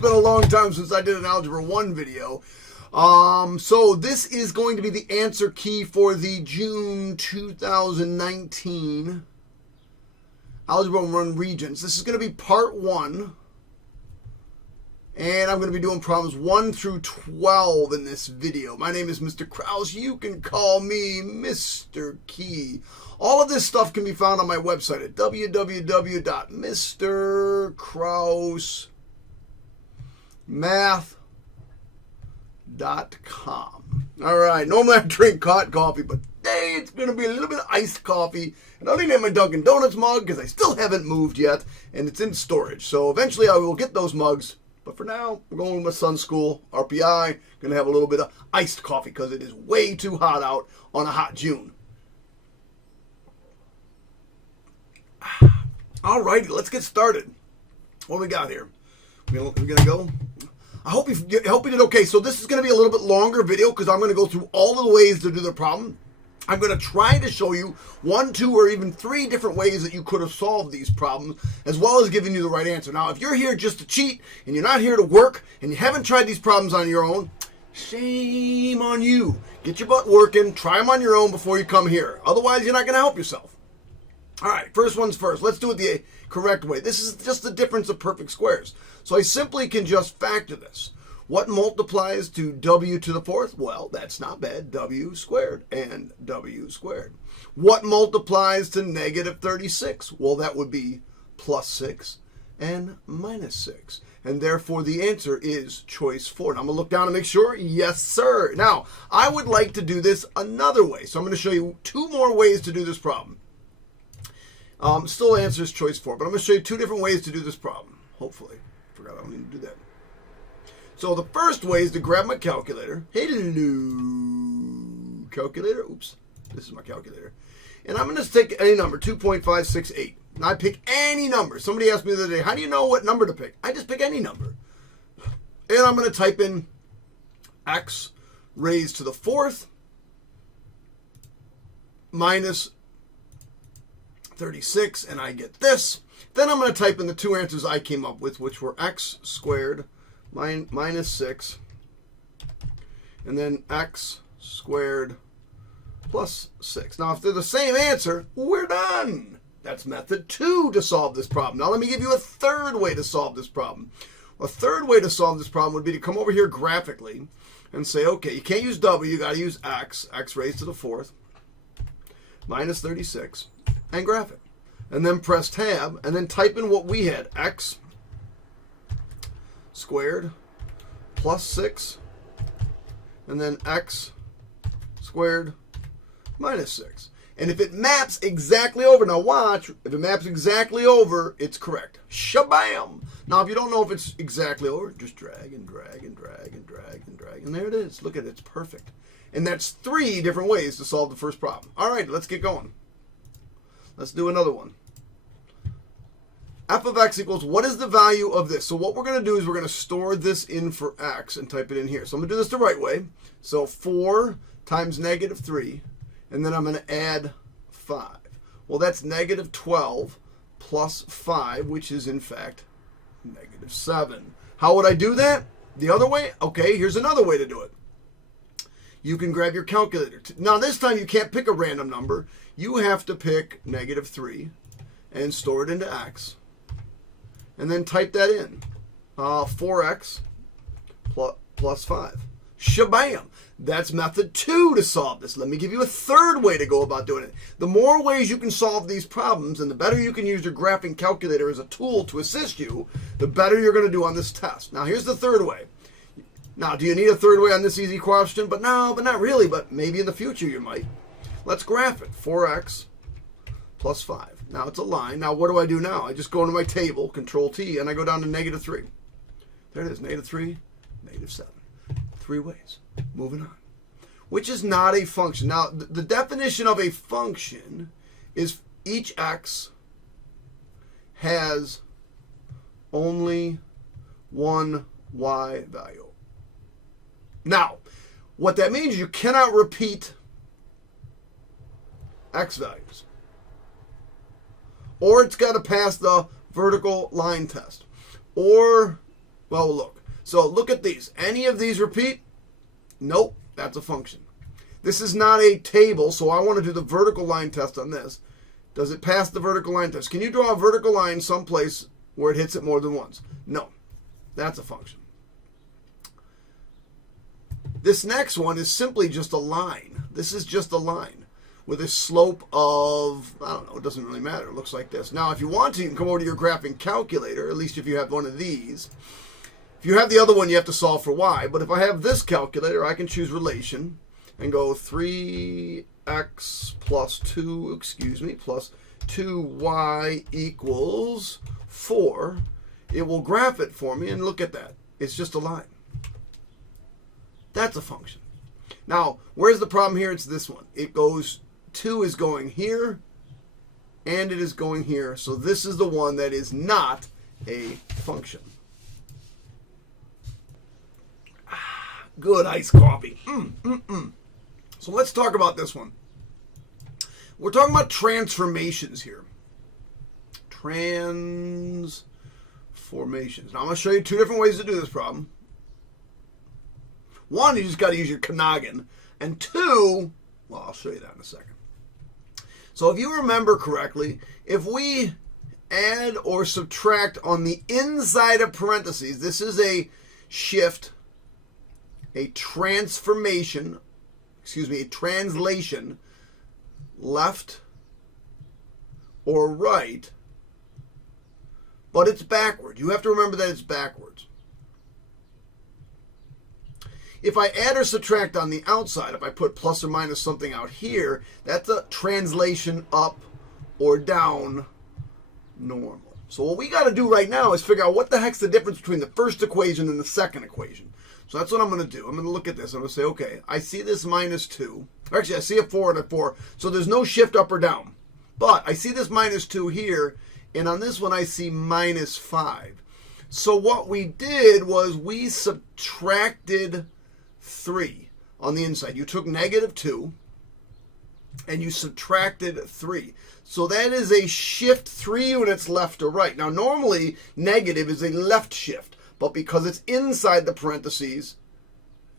been a long time since I did an Algebra 1 video. So this is going to be the answer key for the June 2019 Algebra 1 Regents. This is going to be part 1. And I'm going to be doing problems 1 through 12 in this video. My name is Mr. Krause. You can call me Mr. Key. All of this stuff can be found on my website at www.mrkraussemath.com. All right, normally I drink hot coffee, but today it's going to be a little bit of iced coffee. And I'll need my Dunkin' Donuts mug because I still haven't moved yet, and it's in storage. So eventually I will get those mugs. But for now, we're going to my son's school, RPI. Going to have a little bit of iced coffee because it is way too hot out on a hot June. All righty, let's get started. What do we got here? We're going to go. I hope you did okay. So this is going to be a little bit longer video because I'm going to go through all of the ways to do the problem. I'm going to try to show you 1, 2, or even 3 different ways that you could have solved these problems, as well as giving you the right answer. Now, if you're here just to cheat, and you're not here to work, and you haven't tried these problems on your own, shame on you. Get your butt working, try them on your own before you come here. Otherwise, you're not going to help yourself. All right, first one's first. Let's do it the correct way. This is just the difference of perfect squares. So I simply can just factor this. What multiplies to w to the 4th? Well, that's not bad. W squared and w squared. What multiplies to negative 36? Well, that would be plus 6 and minus 6. And therefore, the answer is choice 4. Now, I'm going to look down and make sure. Yes, sir. Now, I would like to do this another way. So I'm going to show you 2 more ways to do this problem. Still answers choice 4, but I'm going to show you 2 different ways to do this problem. Hopefully. Forgot I don't need to do that. So the first way is to grab my calculator. Hello, calculator. Oops, this is my calculator. And I'm going to take any number, 2.568. And I pick any number. Somebody asked me the other day, how do you know what number to pick? I just pick any number. And I'm going to type in x raised to the 4th minus 36, and I get this. Then I'm going to type in the 2 answers I came up with, which were x squared minus 6, and then x squared plus 6. Now, if they're the same answer, we're done. That's method 2 to solve this problem. Now, let me give you a 3rd way to solve this problem. A 3rd way to solve this problem would be to come over here graphically and say, okay, you can't use w, you got to use x raised to the 4th minus 36, and graph it. And then press tab, and then type in what we had, x squared plus 6, and then x squared minus 6. And if it maps exactly over, now watch, if it maps exactly over, it's correct. Shabam! Now, if you don't know if it's exactly over, just drag and drag and drag and drag and drag, and there it is. Look at it, it's perfect. And that's 3 different ways to solve the first problem. All right, let's get going. Let's do another one. F of x equals, what is the value of this? So what we're going to do is we're going to store this in for x and type it in here. So I'm going to do this the right way. So 4 times negative 3, and then I'm going to add 5. Well, that's negative 12 plus 5, which is in fact negative 7. How would I do that? The other way? Okay, here's another way to do it. You can grab your calculator. Now, this time you can't pick a random number. You have to pick negative 3 and store it into x. And then type that in. 4x plus 5. Shabam! That's method 2 to solve this. Let me give you a 3rd way to go about doing it. The more ways you can solve these problems, and the better you can use your graphing calculator as a tool to assist you, the better you're going to do on this test. Now, here's the 3rd way. Now, do you need a 3rd way on this easy question? But no, but not really, but maybe in the future you might. Let's graph it. 4x plus 5. Now it's a line. Now what do I do now? I just go into my table, Control T, and I go down to negative 3. There it is, negative 3, negative 7. 3 ways. Moving on. Which is not a function. Now the definition of a function is each x has only one y value. Now, what that means, you cannot repeat x values. Or it's got to pass the vertical line test. Or Well, look. So look at these. Any of these repeat? Nope, that's a function. This is not a table, so I want to do the vertical line test on this. Does it pass the vertical line test? Can you draw a vertical line someplace where it hits it more than once? No, that's a function. This next one is simply just a line. This is just a line with a slope of, I don't know, it doesn't really matter. It looks like this. Now, if you want to, you can come over to your graphing calculator, at least if you have one of these. If you have the other one, you have to solve for y. But if I have this calculator, I can choose relation and go 3x plus 2, plus 2y equals 4. It will graph it for me, and look at that. It's just a line. That's a function. Now, where's the problem here? It's this one. It goes, 2 is going here, and it is going here. So this is the one that is not a function. Good iced coffee. So let's talk about this one. We're talking about transformations here. Transformations. Now I'm going to show you two different ways to do this problem. One, you just got to use your noggin. And two, well, I'll show you that in a second. So if you remember correctly, if we add or subtract on the inside of parentheses, this is a shift, a transformation, a translation, left or right, but it's backward. You have to remember that it's backwards. If I add or subtract on the outside, if I put plus or minus something out here, that's a translation up or down normal. So what we got to do right now is figure out what the heck's the difference between the first equation and the second equation. So that's what I'm going to do. I'm going to look at this. I'm going to say, okay, I see this minus 2. Actually, I see a 4 and a 4. So there's no shift up or down. But I see this minus 2 here, and on this one I see minus 5. So what we did was we subtracted 3 on the inside. You took negative 2 and you subtracted 3. So that is a shift 3 units left or right. Now normally negative is a left shift, but because it's inside the parentheses,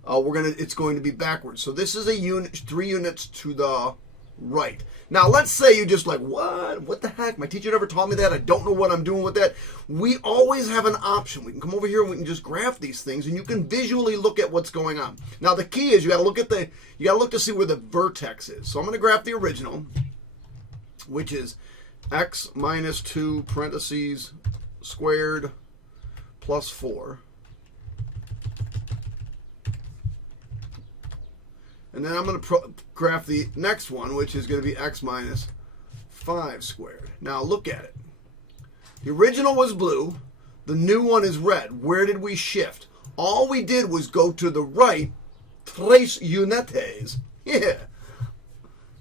it's going to be backwards. So this is a unit, 3 units to the right. Now let's say you just like, what the heck? My teacher never taught me that. I don't know what I'm doing with that. We always have an option. We can come over here and we can just graph these things, and you can visually look at what's going on. Now the key is you got to look to see where the vertex is. So I'm going to graph the original, which is x minus 2 parentheses squared plus 4. And then I'm going to graph the next one, which is going to be x minus 5 squared. Now look at it. The original was blue. The new one is red. Where did we shift? All we did was go to the right 3 unites. Yeah.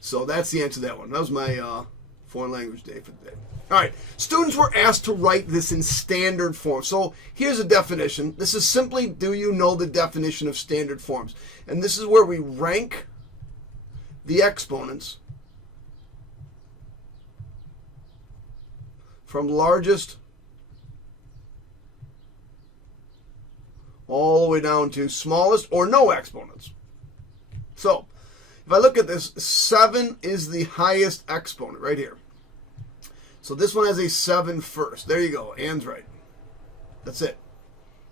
So that's the answer to that one. That was my foreign language day for the day. All right. Students were asked to write this in standard form. So here's a definition. This is simply, do you know the definition of standard forms? And this is where we rank the exponents from largest all the way down to smallest or no exponents. So if I look at this, 7 is the highest exponent right here. So this one has a 7 first. There you go. Ann's right. That's it.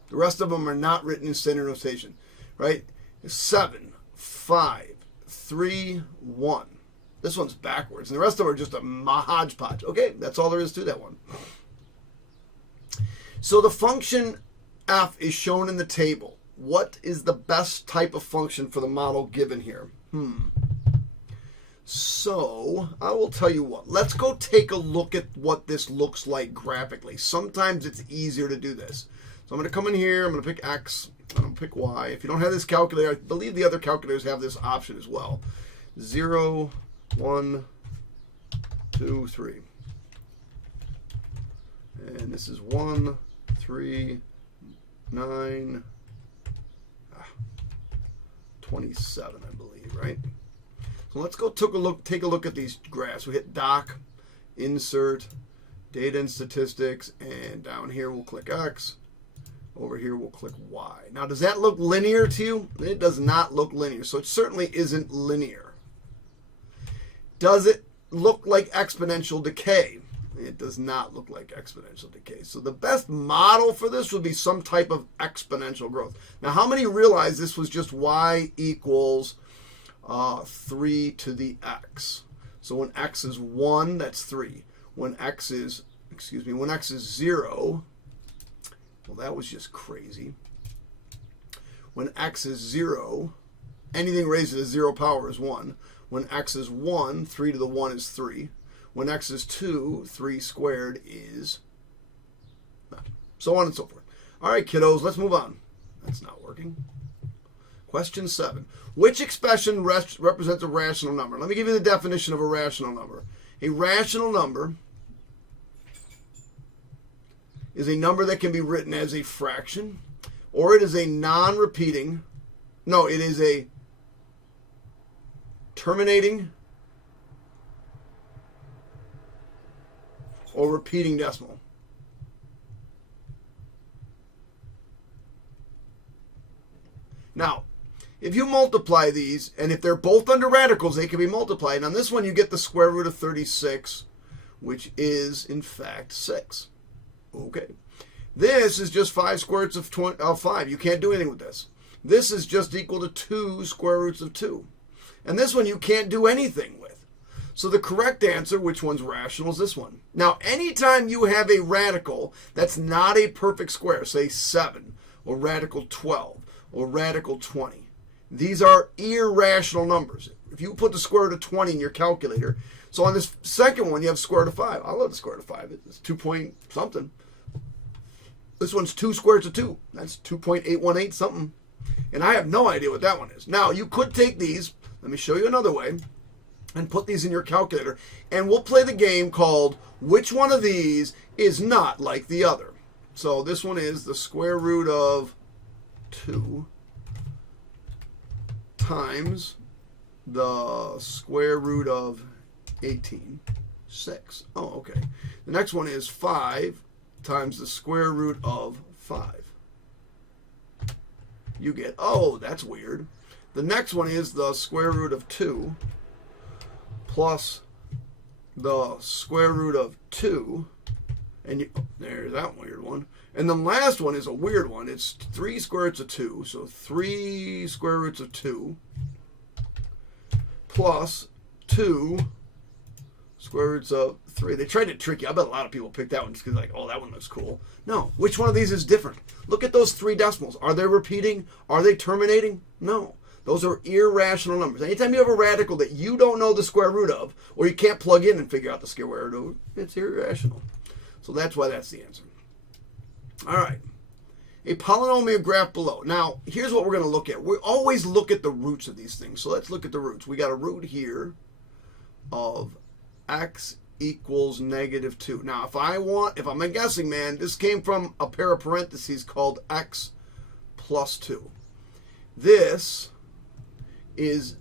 The rest of them are not written in standard notation, right? 7, 5, 3, 1. This one's backwards. And the rest of them are just a hodgepodge. Okay, that's all there is to that one. So the function f is shown in the table. What is the best type of function for the model given here? So I will tell you what. Let's go take a look at what this looks like graphically. Sometimes it's easier to do this. So I'm going to come in here. I'm going to pick x. I'm going to pick y. If you don't have this calculator, I believe the other calculators have this option as well. 0, 1, 2, 3. And this is 1, 3, 9, 27, I believe, right? So let's go take a look at these graphs. We hit doc, insert, data and statistics, and down here we'll click X. Over here, we'll click y. Now, does that look linear to you? It does not look linear, so it certainly isn't linear. Does it look like exponential decay? It does not look like exponential decay. So the best model for this would be some type of exponential growth. Now, how many realize this was just y equals 3 to the x? So when x is 1, that's 3. When x is, when x is 0, well, that was just crazy. When x is 0, anything raised to the 0 power is 1. When x is 1, 3 to the 1 is 3. When x is 2, 3 squared is 9. So on and so forth. All right, kiddos, let's move on. That's not working. Question 7. Which expression represents a rational number? Let me give you the definition of a rational number. A rational number is a number that can be written as a fraction, or it is a non-repeating, no, it is a terminating or repeating decimal. Now, if you multiply these, and if they're both under radicals, they can be multiplied. On this one, you get the square root of 36, which is, in fact, 6. Okay. This is just 5 square roots of 5. You can't do anything with this. This is just equal to 2 square roots of 2. And this one you can't do anything with. So the correct answer, which one's rational, is this one. Now, anytime you have a radical that's not a perfect square, say 7, or radical 12, or radical 20, these are irrational numbers. If you put the square root of 20 in your calculator, so on this second one, you have square root of 5. I love the square root of 5. It's 2 point something. This one's 2 square roots of 2. That's 2.818 something. And I have no idea what that one is. Now, you could take these, let me show you another way, and put these in your calculator. And we'll play the game called which one of these is not like the other. So this one is the square root of 2 times the square root of 18, 6. Oh, okay. The next one is 5 times the square root of 5. You get, oh, that's weird. The next one is the square root of 2 plus the square root of 2. And you, there's that weird one. And the last one is a weird one. It's 3 square roots of 2. So 3 square roots of 2 plus 2 square roots of 3. They tried to trick you. I bet a lot of people picked that one just because like, oh, that one looks cool. No. Which one of these is different? Look at those 3 decimals. Are they repeating? Are they terminating? No. Those are irrational numbers. Anytime you have a radical that you don't know the square root of, or you can't plug in and figure out the square root of, it's irrational. So that's why that's the answer. All right. A polynomial graph below. Now, here's what we're going to look at. We always look at the roots of these things. So let's look at the roots. We got a root here of x equals -2. Now, if I'm a guessing man, this came from a pair of parentheses called x plus 2. This is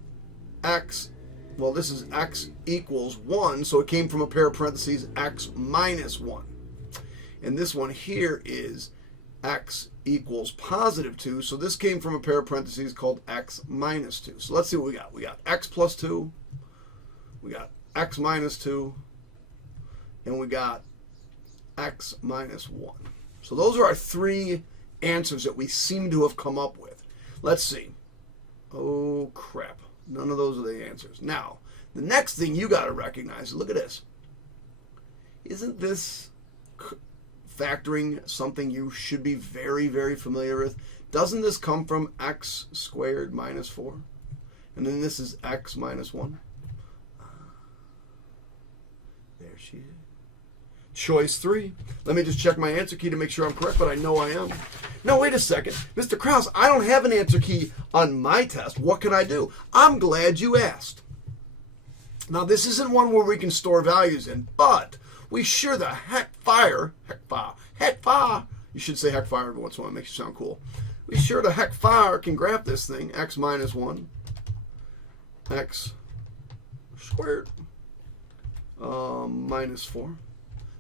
x, well, this is x equals 1, so it came from a pair of parentheses x minus 1. And this one here is x equals +2, so this came from a pair of parentheses called x minus 2. So let's see what we got. We got x plus 2, we got x minus 2, and we got x minus 1. So those are our 3 answers that we seem to have come up with. Let's see. Oh, crap. None of those are the answers. Now, the next thing you got to recognize, look at this. Isn't this factoring something you should be very, very familiar with? Doesn't this come from x squared minus 4? And then this is x minus 1. There she is. Choice 3. Let me just check my answer key to make sure I'm correct, but I know I am. No, wait a second. Mr. Krause, I don't have an answer key on my test. What can I do? I'm glad you asked. Now, this isn't one where we can store values in, but we sure the heck fire, you should say heck fire every once in a while, it makes you sound cool. We sure the heck fire can graph this thing, x minus 1, x squared, minus 4.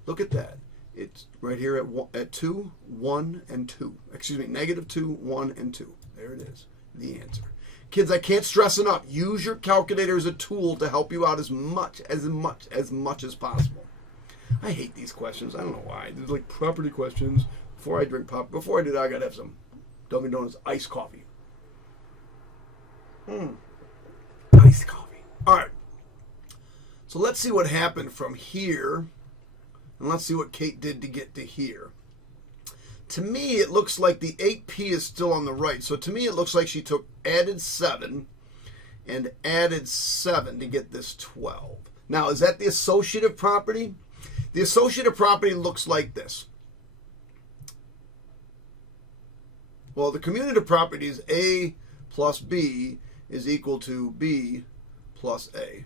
Look at that. It's right here at 2, 1, and 2. Excuse me, negative 2, 1, and 2. There it is, the answer. Kids, I can't stress enough. Use your calculator as a tool to help you out as much as possible. I hate these questions. I don't know why. There's like property questions. Before I do that, I gotta have some Dunkin' Donuts iced coffee. Iced coffee. All right. So let's see what happened from here. And let's see what Kate did to get to here. To me, it looks like the 8p is still on the right. So to me, it looks like she added 7 and added 7 to get this 12. Now, is that the associative property? The associative property looks like this. Well, the commutative property is A plus B is equal to B plus A.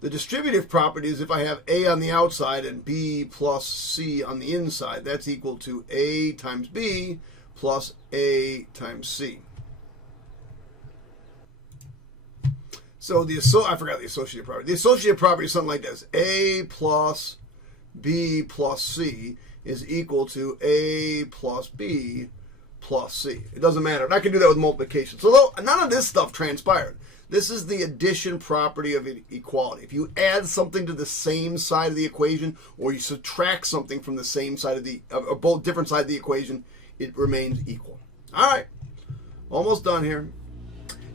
The distributive property is if I have A on the outside and B plus C on the inside, that's equal to A times B plus A times C. So I forgot the associative property. The associative property is something like this. A plus B plus C is equal to A plus B plus C. It doesn't matter. And I can do that with multiplication. So none of this stuff transpired. This is the addition property of equality. If you add something to the same side of the equation, or you subtract something from the same side of or both different sides of the equation, it remains equal. All right, almost done here.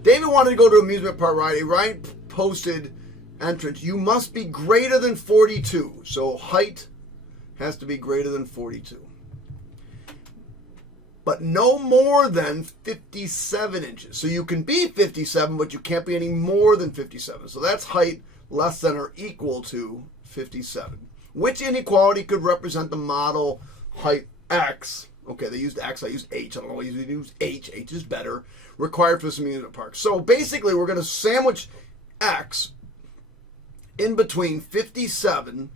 David wanted to go to amusement park ride. A right posted entrance. You must be greater than 42. So height has to be greater than 42. But no more than 57 inches. So you can be 57, but you can't be any more than 57. So that's height less than or equal to 57. Which inequality could represent the model height X? Okay, they used X, I used H. I don't know why you use H. H is better. Required for this amusement park. So basically, we're going to sandwich X in between 57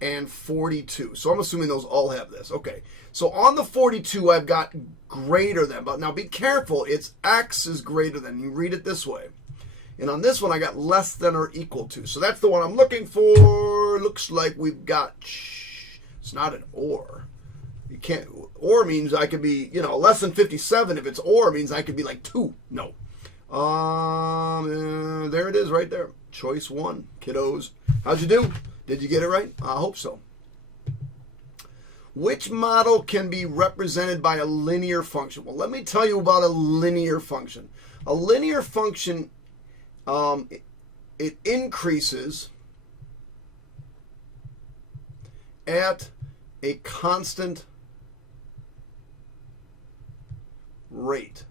and 42. So I'm assuming those all have this. Okay. So on the 42, I've got greater than. But now be careful. It's X is greater than. You read it this way. And on this one, I got less than or equal to. So that's the one I'm looking for. Looks like we've got. It's not an or. You can't. Or means I could be, less than 57. If it's or, it means I could be like 2. No. There it is right there. Choice 1. Kiddos. How'd you do? Did you get it right? I hope so. Which model can be represented by a linear function? Well, let me tell you about a linear function. A linear function, it increases at a constant rate.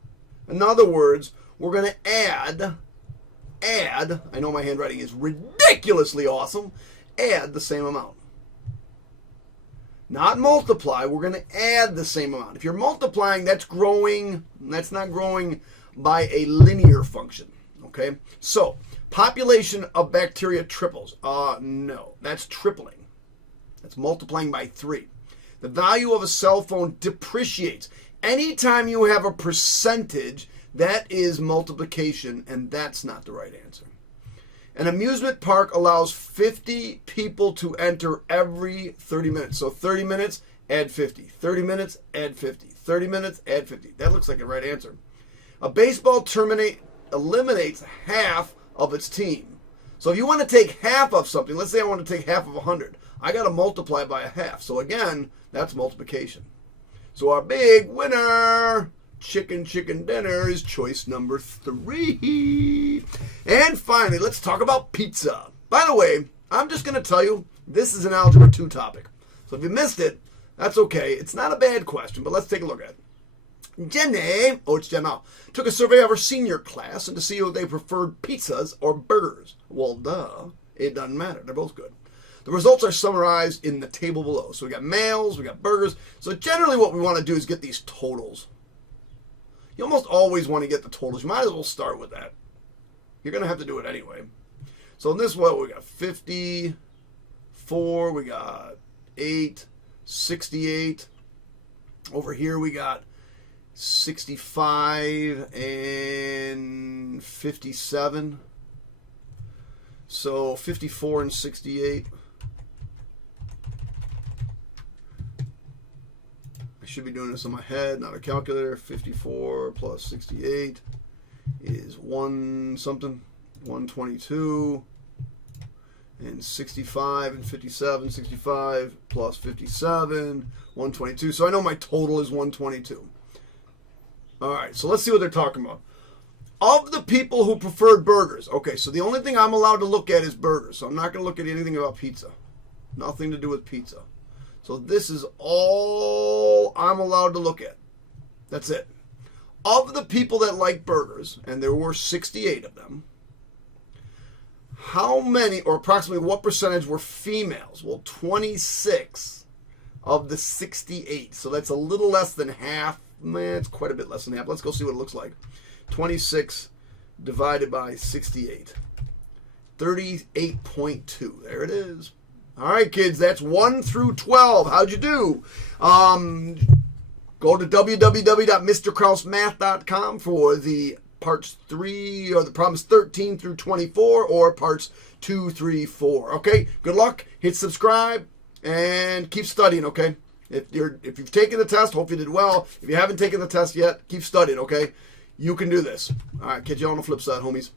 In other words, we're going to add, I know my handwriting is ridiculously awesome, add the same amount. Not multiply, we're going to add the same amount. If you're multiplying, that's growing, that's not growing by a linear function, okay? So, population of bacteria triples. No, that's tripling. That's multiplying by 3. The value of a cell phone depreciates. Anytime you have a percentage, that is multiplication, and that's not the right answer. An amusement park allows 50 people to enter every 30 minutes. So 30 minutes, add 50. 30 minutes, add 50. 30 minutes, add 50. That looks like the right answer. A baseball tournament eliminates half of its team. So if you want to take half of something, let's say I want to take half of 100. I got to multiply by a half. So again, that's multiplication. So our big winner, chicken dinner, is choice number 3. And finally, let's talk about pizza. By the way, I'm just going to tell you, this is an Algebra 2 topic. So if you missed it, that's okay. It's not a bad question, but let's take a look at it. Jenny, it's Jenna, took a survey of her senior class and to see if they preferred pizzas or burgers. Well, duh. It doesn't matter. They're both good. The results are summarized in the table below. So we got males, we got burgers. So generally what we want to do is get these totals. You almost always want to get the totals. You might as well start with that. You're going to have to do it anyway. So in this one, we got 54, we got 8, 68. Over here we got 65 and 57. So 54 and 68. should be doing this in my head, not a calculator. 54 plus 68 is 122. And 65 and 57, 65 plus 57, 122. So I know my total is 122. All right, so let's see what they're talking about. Of the people who preferred burgers, okay, so the only thing I'm allowed to look at is burgers. So I'm not going to look at anything about pizza. Nothing to do with pizza. So this is all I'm allowed to look at. That's it. Of the people that like burgers, and there were 68 of them, how many, or approximately what percentage, were females? Well, 26 of the 68. So that's a little less than half. Man, it's quite a bit less than half. Let's go see what it looks like. 26 divided by 68. 38.2. There it is. All right, kids, that's 1 through 12. How'd you do? Go to www.mrkrausemath.com for the parts 3, or the problems 13 through 24, or parts 2, 3, 4. Okay, good luck. Hit subscribe and keep studying. Okay, if you've taken the test, hope you did well. If you haven't taken the test yet, keep studying. Okay, you can do this. All right, catch you on the flip side, homies.